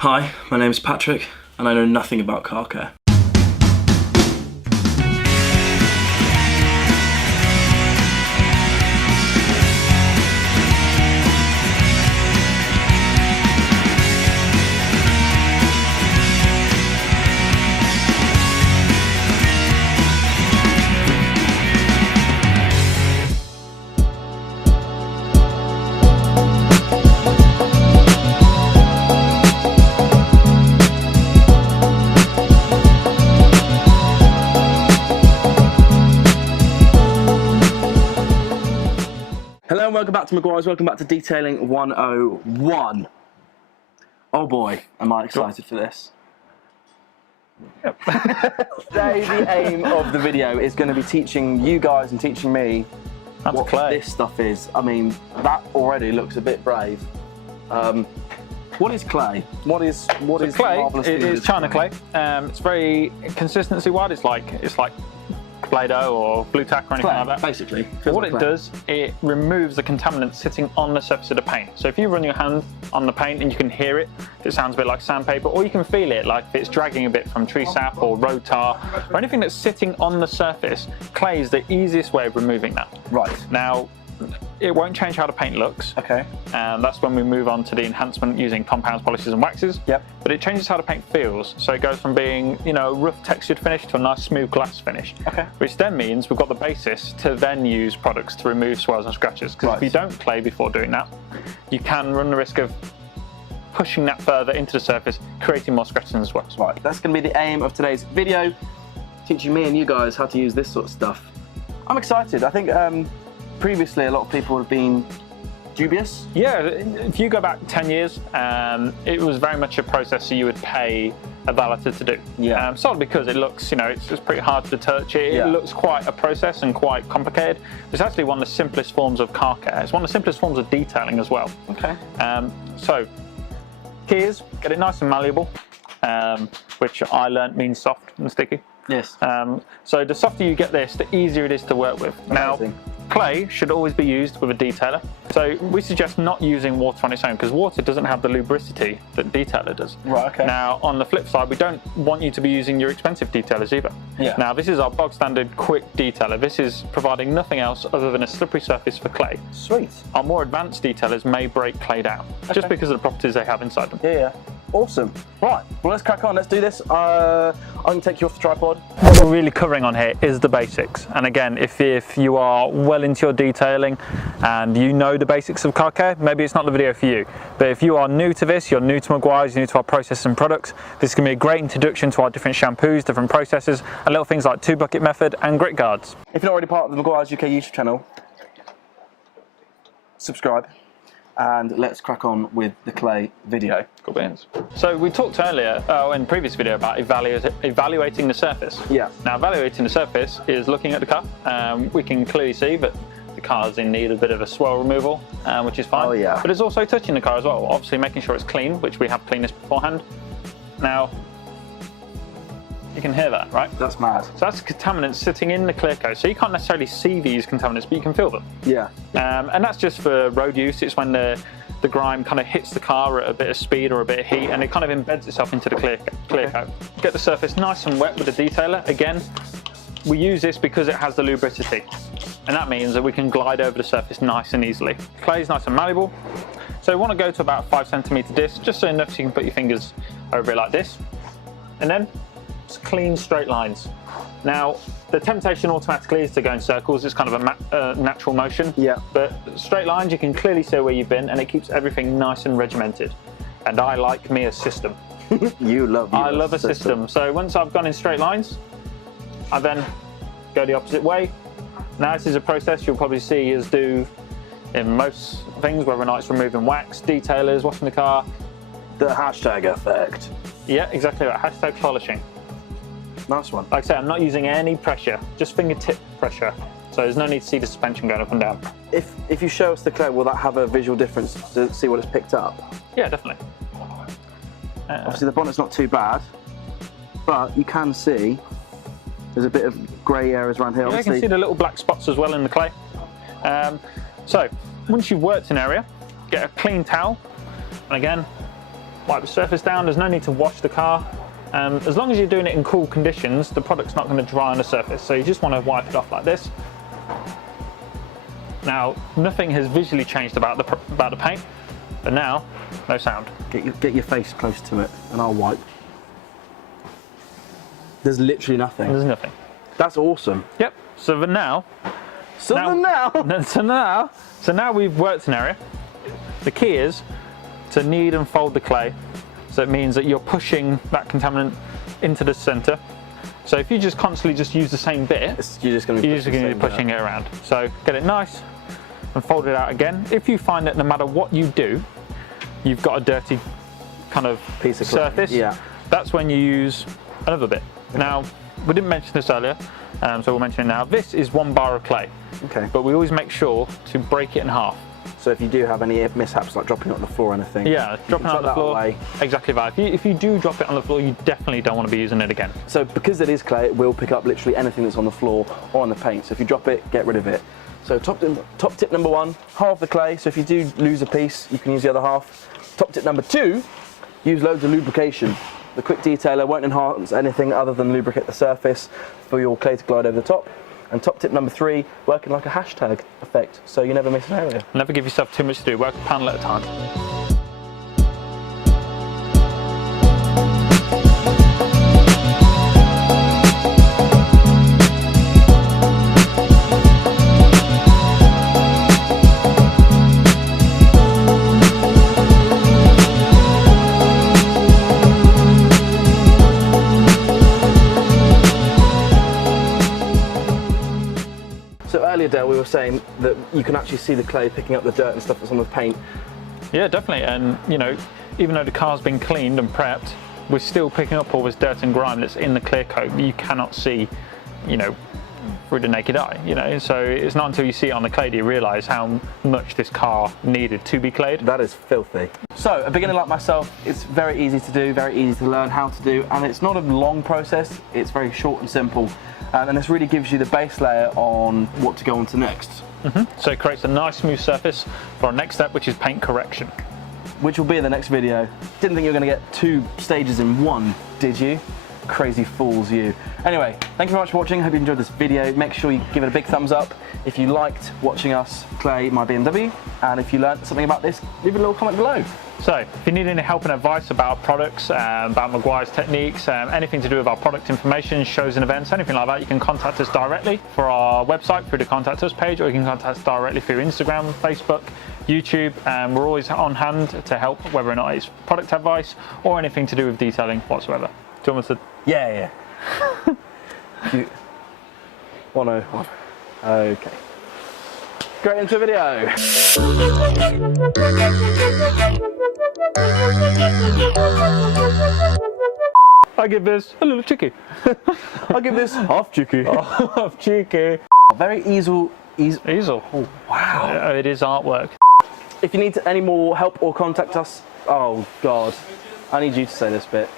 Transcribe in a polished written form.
Hi, my name is Patrick and I know nothing about car care. Hello and welcome back to Meguiar's, welcome back to Detailing 101. Oh boy, am I excited for this. Yep. Today the aim of the video is going to be teaching you guys and teaching me what this stuff is. I mean, that already looks a bit brave. What is clay? What is clay? It's China clay. It's very consistency wide. It's like Play-Doh or blue tack or anything like that. Basically. So what it does, it removes the contaminants sitting on the surface of the paint. So if you run your hand on the paint and you can hear it, it sounds a bit like sandpaper, or you can feel it like if it's dragging a bit from tree sap or road tar, or anything that's sitting on the surface, clay is the easiest way of removing that. Right. Now, it won't change how the paint looks. Okay. And that's when we move on to the enhancement using compounds, polishes and waxes. Yep. But it changes how the paint feels. So it goes from being, you know, rough textured finish to a nice smooth glass finish. Okay. Which then means we've got the basis to then use products to remove swirls and scratches. Because if you don't clay before doing that, you can run the risk of pushing that further into the surface, creating more scratches and swirls. Right, that's going to be the aim of today's video, teaching me and you guys how to use this sort of stuff. I'm excited. I think previously a lot of people have been dubious. Yeah, if you go back 10 years, it was very much a process you would pay a valeter to do. Yeah. Solely because it looks, you know, it's pretty hard to touch it. Yeah. It looks quite a process and quite complicated. It's actually one of the simplest forms of car care. It's one of the simplest forms of detailing as well. Okay. So, key is get it nice and malleable, which I learnt means soft and sticky. Yes. So the softer you get this, the easier it is to work with. Amazing. Now, clay should always be used with a detailer. So we suggest not using water on its own because water doesn't have the lubricity that detailer does. Right, okay. Now, on the flip side, we don't want you to be using your expensive detailers either. Yeah. Now, this is our bog standard quick detailer. This is providing nothing else other than a slippery surface for clay. Sweet. Our more advanced detailers may break clay down just because of the properties they have inside them. Yeah. Awesome. Right, well let's crack on, let's do this. I can take you off the tripod. What we're really covering on here is the basics. And again, if you are well into your detailing and you know the basics of car care, maybe it's not the video for you. But if you are new to this, you're new to Meguiar's, you're new to our processes and products, this is going to be a great introduction to our different shampoos, different processes, and little things like 2-bucket method and grit guards. If you're not already part of the Meguiar's UK YouTube channel, subscribe. And let's crack on with the clay video. Cool beans. So we talked earlier, in the previous video, about evaluating the surface. Yeah. Now, evaluating the surface is looking at the car. We can clearly see that the car's in need of a bit of a swirl removal, which is fine. Oh, yeah. But it's also touching the car as well. Obviously making sure it's clean, which we have cleaned this beforehand. Now, you can hear that, right? That's mad. So that's contaminants sitting in the clear coat. So you can't necessarily see these contaminants, but you can feel them. Yeah. And that's just for road use. It's when the grime kind of hits the car at a bit of speed or a bit of heat, and it kind of embeds itself into the clear coat. Get the surface nice and wet with the detailer. Again, we use this because it has the lubricity. And that means that we can glide over the surface nice and easily. Clay is nice and malleable. So you want to go to about 5cm disc, just so enough so you can put your fingers over it like this. And then clean straight lines. Now, the temptation automatically is to go in circles. It's kind of a natural motion. Yeah. But straight lines, you can clearly see where you've been, and it keeps everything nice and regimented. And I like me a system. You love I love a system. So once I've gone in straight lines, I then go the opposite way. Now, this is a process you'll probably see us do in most things, whether or not it's removing wax, detailers, washing the car. The hashtag effect. Yeah, exactly right. Hashtag polishing. Nice one. Like I say, I'm not using any pressure, just fingertip pressure. So there's no need to see the suspension going up and down. If you show us the clay, will that have a visual difference to see what it's picked up? Yeah, definitely. Obviously the bonnet's not too bad, but you can see there's a bit of grey areas around here. Yeah, you can see the little black spots as well in the clay. So once you've worked an area, get a clean towel, and again, wipe the surface down. There's no need to wash the car. As long as you're doing it in cool conditions, the product's not going to dry on the surface. So you just want to wipe it off like this. Now, nothing has visually changed about the paint, but now, no sound. Get your face close to it, and I'll wipe. There's literally nothing. There's nothing. That's awesome. Yep. So for now. So now we've worked an area. The key is to knead and fold the clay. So it means that you're pushing that contaminant into the center. So if you just constantly just use the same bit, you're just going to be pushing it around. So get it nice and fold it out again. If you find that no matter what you do, you've got a dirty kind of piece of surface, yeah, that's when you use another bit. Now, we didn't mention this earlier, so we'll mention it now. This is 1 bar of clay. Okay. But we always make sure to break it in half. So if you do have any mishaps, like dropping it on the floor or anything, yeah, dropping it on the floor, away. Exactly right. If you do drop it on the floor, you definitely don't want to be using it again. So because it is clay, it will pick up literally anything that's on the floor or on the paint. So if you drop it, get rid of it. So top tip number 1, halve the clay. So if you do lose a piece, you can use the other half. Top tip number 2, use loads of lubrication. The quick detailer won't enhance anything other than lubricate the surface for your clay to glide over the top. And top tip number 3, working like a hashtag effect, so you never miss an area. Never give yourself too much to do, work a panel at a time. So earlier, Dale, we were saying that you can actually see the clay picking up the dirt and stuff that's on the paint. Yeah, definitely. And you know, even though the car's been cleaned and prepped, we're still picking up all this dirt and grime that's in the clear coat that you cannot see, you know, through the naked eye. You know, so it's not until you see it on the clay do you realise how much this car needed to be clayed. That is filthy. So a beginner like myself, it's very easy to do, very easy to learn how to do, and it's not a long process. It's very short and simple. And this really gives you the base layer on what to go on to next. So it creates a nice smooth surface for our next step, which is paint correction. Which will be in the next video. Didn't think you were going to get 2 stages in one, did you? Crazy fools you. Anyway, thank you very much for watching. Hope you enjoyed this video. Make sure you give it a big thumbs up if you liked watching us clay my BMW. And if you learned something about this, leave a little comment below. So, if you need any help and advice about products, about Meguiar's techniques, anything to do with our product information, shows and events, anything like that, you can contact us directly for our website through the Contact Us page, or you can contact us directly through Instagram, Facebook, YouTube. We're always on hand to help, whether or not it's product advice or anything to do with detailing whatsoever. Do you want me to? Yeah. 101. Okay. Straight into the video. I give this a little cheeky. I'll give this half cheeky. Half cheeky. Very easel. Oh, wow. It is artwork. If you need any more help or contact us, oh God, I need you to say this bit.